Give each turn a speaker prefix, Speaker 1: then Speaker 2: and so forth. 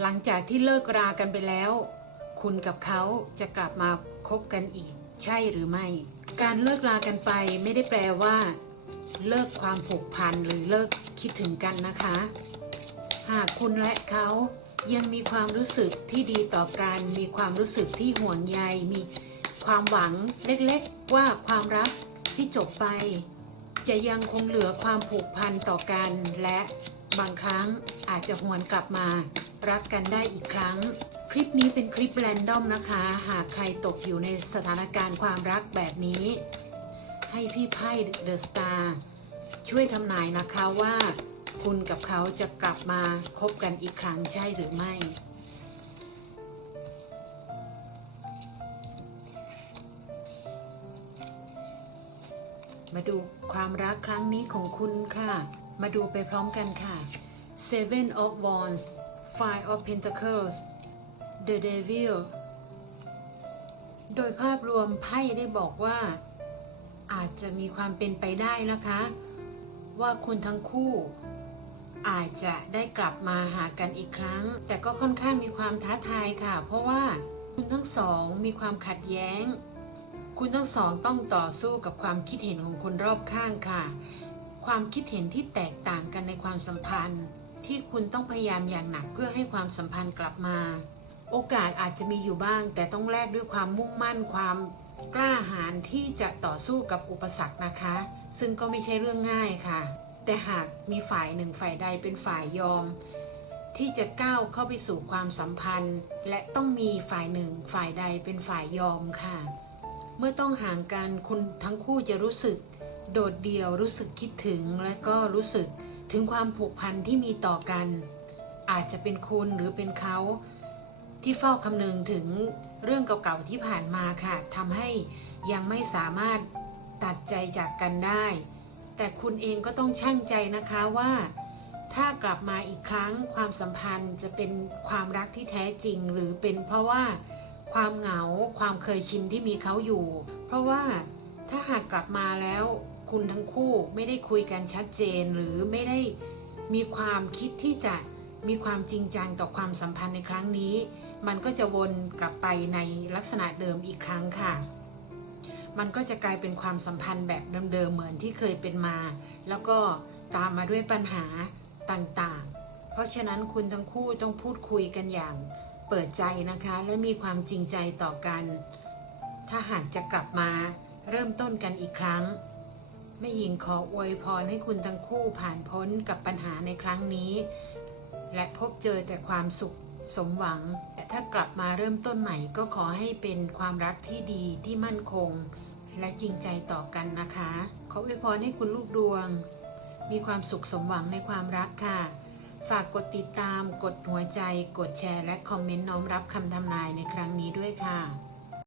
Speaker 1: หลังจากที่เลิกรากันไปแล้ว คุณกับเขาจะกลับมาคบกันอีก ใช่หรือไม่ การเลิกรากันไปไม่ได้แปลว่า เลิกความผูกพันหรือเลิกคิดถึงกันนะคะ หากคุณและเขายังมีความรู้สึกที่ดีต่อกัน มีความรู้สึกที่ห่วงใย มีความหวังเล็กๆ ว่าความรักที่จบไป จะยังคงเหลือความผูกพันต่อกันและ บางครั้งอาจจะหวนกลับมารักกันได้อีกครั้ง คลิปนี้เป็นคลิปแรนดอมนะคะ หากใครตกอยู่ในสถานการณ์ความรักแบบนี้ ให้พี่ไพ่เดอะสตาร์ช่วยทำนายนะคะว่า คุณกับเขาจะกลับมาคบกันอีกครั้งใช่หรือไม่มาดูความรักครั้งนี้ของคุณค่ะ มาดูไปพร้อมกันค่ะ Seven of Wands Five of Pentacles The Devil โดยภาพรวมไพ่ได้บอกว่า อาจจะมีความเป็นไปได้นะคะ ว่าคุณทั้งคู่ อาจจะได้กลับมาหากันอีกครั้ง แต่ก็ค่อนข้างมีความท้าทายค่ะ เพราะว่าคุณทั้งสองมีความขัดแย้ง คุณทั้งสองต้องต่อสู้กับความคิดเห็นของคนรอบข้างค่ะ ความคิดเห็นที่แตกต่างกันในความสัมพันธ์ ที่คุณต้องพยายามอย่างหนักเพื่อให้ความสัมพันธ์กลับมา โอกาสอาจจะมีอยู่บ้าง แต่ต้องแลกด้วยความมุ่งมั่นความกล้าหาญที่จะต่อสู้กับอุปสรรคนะคะ ซึ่งก็ไม่ใช่เรื่องง่ายค่ะ แต่หากมีฝ่ายหนึ่งฝ่ายใดเป็นฝ่ายยอม ที่จะก้าวเข้าไปสู่ความสัมพันธ์ และต้องมีฝ่ายหนึ่งฝ่ายใดเป็นฝ่ายยอมค่ะ เมื่อต้องห่างกันคุณทั้งคู่จะรู้สึก โดดเดี่ยวรู้สึกคิดถึงและก็รู้สึกถึงความผูกพันที่มีต่อกัน อาจจะเป็นคุณหรือเป็นเขาที่เฝ้าคำนึงถึงเรื่องเก่าๆที่ผ่านมาค่ะทำให้ยังไม่สามารถตัดใจจากกันได้ แต่คุณเองก็ต้องชั่งใจนะคะว่า ถ้ากลับมาอีกครั้งความสัมพันธ์จะเป็นความรักที่แท้จริง หรือเป็นเพราะว่าความเหงาความเคยชินที่มีเขาอยู่ เพราะว่าถ้าหากกลับมาแล้ว คุณทั้งคู่ไม่ได้คุยกันชัดเจนหรือไม่ได้มีความคิดที่จะมีความจริงจังต่อความสัมพันธ์ในครั้งนี้ มันก็จะวนกลับไปในลักษณะเดิมอีกครั้งค่ะ มันก็จะกลายเป็นความสัมพันธ์แบบเดิมๆเหมือนที่เคยเป็นมา แล้วก็ตามมาด้วยปัญหาต่างๆ เพราะฉะนั้นคุณทั้งคู่ต้องพูดคุยกันอย่างเปิดใจนะคะ และมีความจริงใจต่อกัน ถ้าหากจะกลับมาเริ่มต้นกันอีกครั้ง ม่หญิงขออวยพรให้คุณทั้งคู่ผ่านพ้นกับปัญหาในครั้งนี้ และพบเจอแต่ความสุขสมหวังแต่ถ้ากลับมาเริ่มต้นใหม่ก็ขอให้เป็นความรักที่ดีที่มั่นคง และจริงใจต่อกันนะคะ ขออวยพรให้คุณลูกดวง มีความสุขสมหวังในความรักค่ะ ฝากกดติดตาม กดหัวใจ กดแชร์ และคอมเมนต์น้อมรับคำทำนายในครั้งนี้ด้วยค่ะ